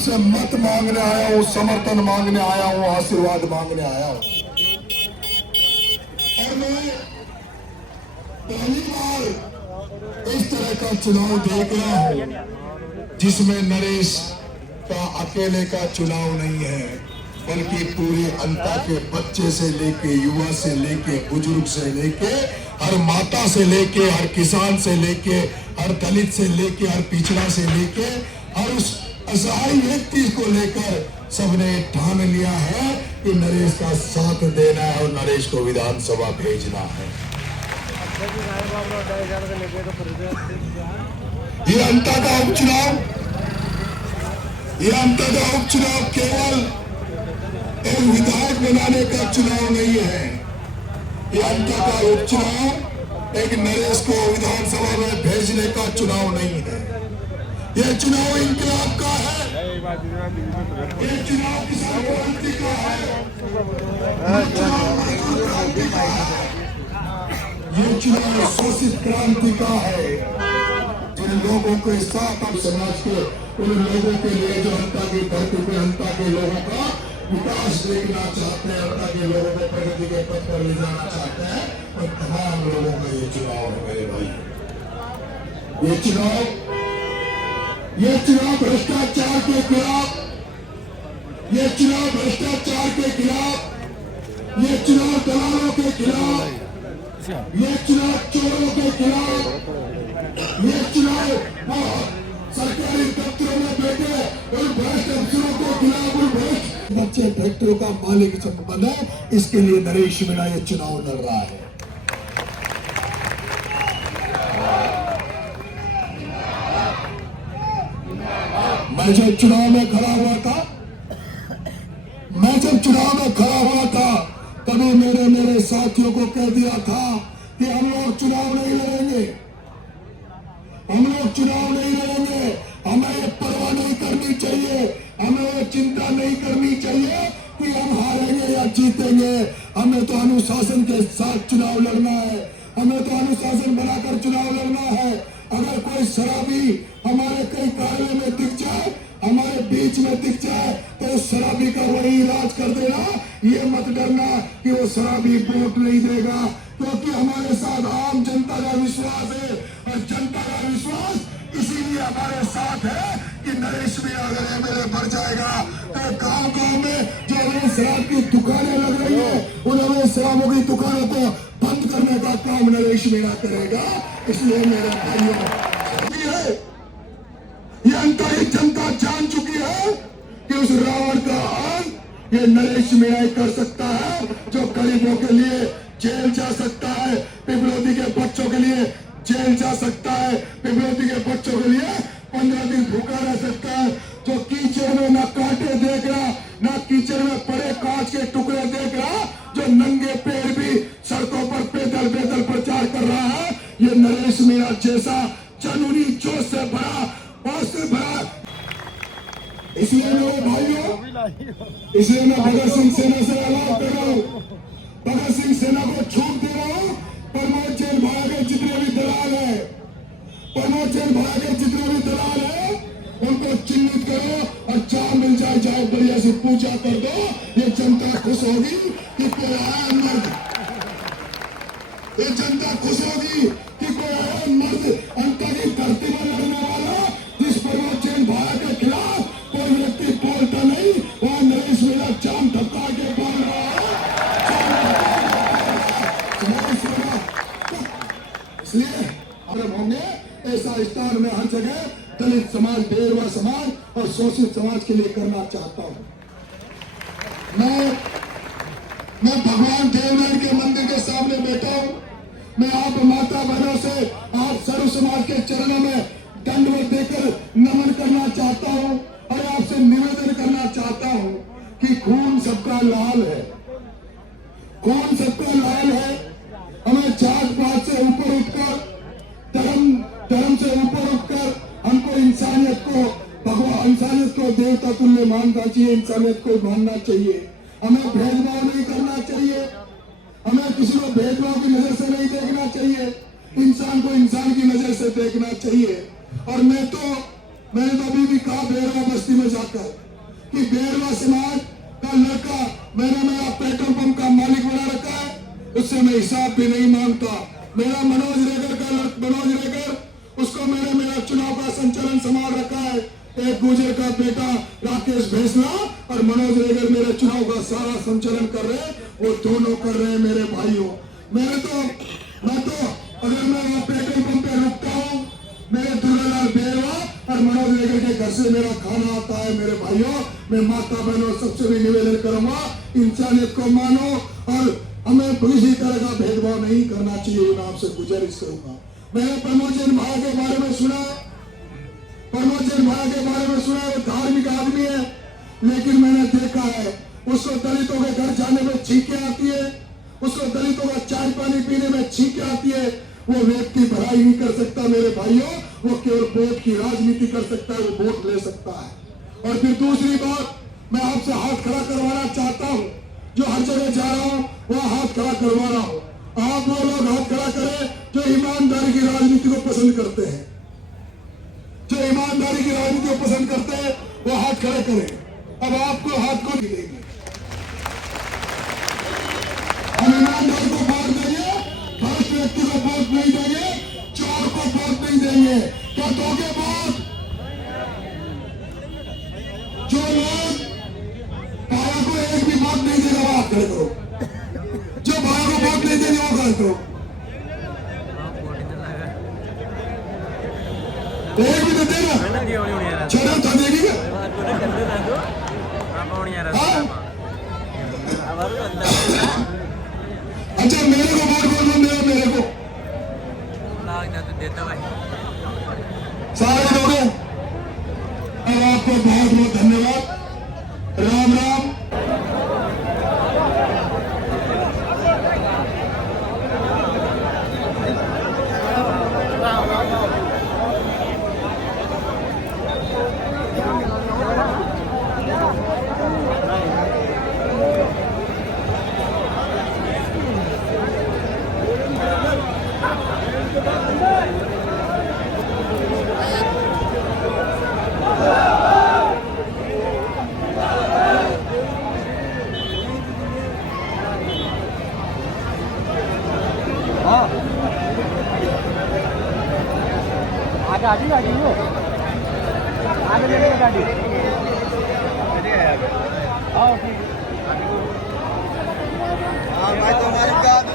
आपसे मत मांगने आया हूँ, समर्थन मांगने आया हूँ, आशीर्वाद मांगने आया हूँ। और मैं पहली बार इस तरह का चुनाव देख रहा हूँ जिसमें नरेश का अकेले का चुनाव नहीं है, बल्कि पूरे अंता के बच्चे से लेके, युवा से लेके, बुजुर्ग से लेके, हर माता से लेके, हर किसान से लेके, हर दलित से लेके, हर पिछड़ा से लेके, हर उस असहाय व्यक्ति को लेकर सबने ठान लिया है कि नरेश का साथ देना है और नरेश को विधानसभा भेजना है। ये अंता का उपचुनाव, ये अंता का उपचुनाव केवल एक विधायक बनाने का चुनाव नहीं है। ये अंता का उपचुनाव एक नरेश को विधानसभा में भेजने का चुनाव नहीं है। ये चुनाव इंकलाब का है, ये चुनाव किसान क्रांति का है, ये चुनाव शोषित क्रांति का है। जिन लोगों के साथ अब समाज के उन लोगों के लिए जो अंता की धरती पे अंता के लोगों का विकास देखना चाहते हैं, अंता के लोगों को प्रगति के पथ पर ले जाना चाहते हैं, और तमाम लोगों का ये चुनाव है मेरे भाई। ये चुनाव भ्रष्टाचार के खिलाफ, ये चुनाव भ्रष्टाचार के खिलाफ, ये चुनाव दलालों के खिलाफ, ये चुनाव चोरों के खिलाफ, ये चुनाव सरकारी दफ्तरों में बैठे उन भ्रष्ट अफसरों के खिलाफ, उन भ्रष्ट बच्चे फैक्ट्रियों का मालिक जब बने, इसके लिए नरेश मीणा ये चुनाव लड़ रहा है। मैं जब चुनाव में खड़ा हुआ था, तभी मेरे साथियों को कह दिया था कि हम लोग चुनाव नहीं लड़ेंगे, हमें ये परवाह नहीं करनी चाहिए, हमें ये चिंता नहीं करनी चाहिए कि हम हारेंगे या जीतेंगे। हमें तो अनुशासन के साथ चुनाव लड़ना है, हमें तो अनुशासन बनाकर चुनाव लड़ना है। अगर कोई शराबी हमारे कई कार्य में दिख जाए, हमारे बीच में दिख जाए, तो उस शराबी का वही इलाज कर देना। ये मत डरना कि वो शराबी वोट नहीं देगा, क्योंकि हमारे साथ आम जनता का विश्वास है, और जनता का विश्वास इसीलिए हमारे साथ है कि नरेश मीणा अगर एमएलए बन जाएगा तो गांव में जो अवैध शराब की दुकानें लग रही है, उन अवैध शराबों की दुकानों को बंद करने का काम नरेश मीणा करेगा। इसलिए मेरे भाइयों, ये अंता की जनता जान चुकी है कि उस रावण का अंत ये नरेश मीणा कर सकता है, जो गरीबों के लिए जेल जा सकता है, पिपलोदी के बच्चों के लिए जेल जा सकता है, पिपलोदी के बच्चों के लिए 15 दिन भूखा रह सकता है, जो कीचड़ में ना कांटे देख रहा, ना कीचड़ में पड़े कांच के टुकड़े देख रहा, जो नंगे पैर भी सड़कों पर पैदल प्रचार कर रहा है, ये नरेश मीणा जैसा जनूनी जोश से भरा, इसलिए मेरे भाइयों, इसलिए मैं भगत सिंह सेना से ऐलान कर रहा हूँ, भगत सिंह सेना को छूट दे रहा हूँ। प्रमोद चंद भाई के जितने भी दलाल है, उनको चिन्हित करो और जहाँ मिल जाए जाओ बढ़िया से पूजा कर दो। ये जनता खुश होगी कि कोई आया मर्द, ये जनता खुश होगी कि कोई आया मर्द अंता की धरती पर लड़ने वाला, जिस प्रमोद चंद भाई के खिलाफ कोई व्यक्ति बोलता नहीं, वहां नरेश मीणा जाम धक्का के बोल रहा है। इसलिए हम होंगे ऐसा स्थान में हर जगह दलित समाज, बेरवा समाज और शोषित समाज के लिए करना चाहता हूं। मैं भगवान देवनाथ के मंदिर के सामने बैठा हूं। मैं आप माता बहनों से, आप सर्व समाज के चरणों में दंडवत देकर नमन करना चाहता हूं और आपसे निवेदन करना चाहता हूं कि खून सबका लाल है, खून सबका लाल है। हमें जात पात से ऊपर उठकर, धर्म से ऊपर उठकर हमको इंसानियत को देवता तुल्य मानना चाहिए, इंसानियत को मानना चाहिए। हमें भेदभाव नहीं करना चाहिए, हमें किसी को भेदभाव की नजर से नहीं देखना चाहिए, इंसान को इंसान की नजर से देखना चाहिए। और मैं तो मैंने तो अभी भी कहा बेरवा बस्ती में जाकर कि बेरवा समाज का लड़का मैंने मेरा पेट्रोल पंप का मालिक बना रखा है, उससे मैं हिसाब भी नहीं मांगता। मेरा मनोज रेगर उसको मैंने मेरा चुनाव का संचालन संभाल रखा है। एक गुजर का बेटा राकेश भेसला और मनोज रेगर मेरे चुनाव का सारा संचालन कर रहे हैं, वो दोनों कर रहे हैं मेरे भाइयों। मैं तो अगर मैं वहां पेट्रोल पंप पे रुकता हूँ, मेरे दुर्गालाल बेरवा और मनोज रेगर के घर से मेरा खाना आता है। मेरे भाइयों, मैं माता बहनों सबसे भी निवेदन करूंगा, इंसानियत को मानो और हमें किसी तरह का भेदभाव नहीं करना चाहिए। मैं आपसे गुजारिश करूंगा। मैंने प्रमोद जैन भाई के बारे में सुना, वो धार्मिक आदमी है, लेकिन मैंने देखा है उसको दलितों के घर जाने में छींकें आती है, उसको दलितों का चाय पानी पीने में छींकें आती है। वो व्यक्ति भलाई नहीं कर सकता मेरे भाइयों, वो केवल वोट की राजनीति कर सकता है, वो वोट ले सकता है। और फिर दूसरी बात, मैं आपसे हाथ खड़ा करवाना चाहता हूँ, जो हर जगह जा रहा हूँ वहां हाथ खड़ा करवा रहा हूँ। आप वो लोग हाथ खड़ा करें जो ईमानदारी की राजनीति को पसंद करते हैं, जो ईमानदारी की राजनीति को पसंद करते हैं वो हाथ खड़े करें। अब आपको हाथ को मिलेंगे, हम ईमानदार को वोट देंगे, भ्रष्ट व्यक्ति को वोट नहीं देंगे, चोर को वोट नहीं देंगे। क्या दोगे वोट? जो लोग भाया को एक भी वोट नहीं देगा वो हाथ खड़े करो, जो भाया को वोट नहीं देंगे वो खड़े करो। एक भी तो देना, छोड़ो तो देगी क्या? अच्छा मेरे को वोट कौन देगा? मेरे को सारे लोगों, और आपको बहुत बहुत धन्यवाद। राम राम। गाड़ी गाड़ी वो आगे ले लो गाड़ी। आओ ठीक। हाँ भाई तुम्हारी गाड़ी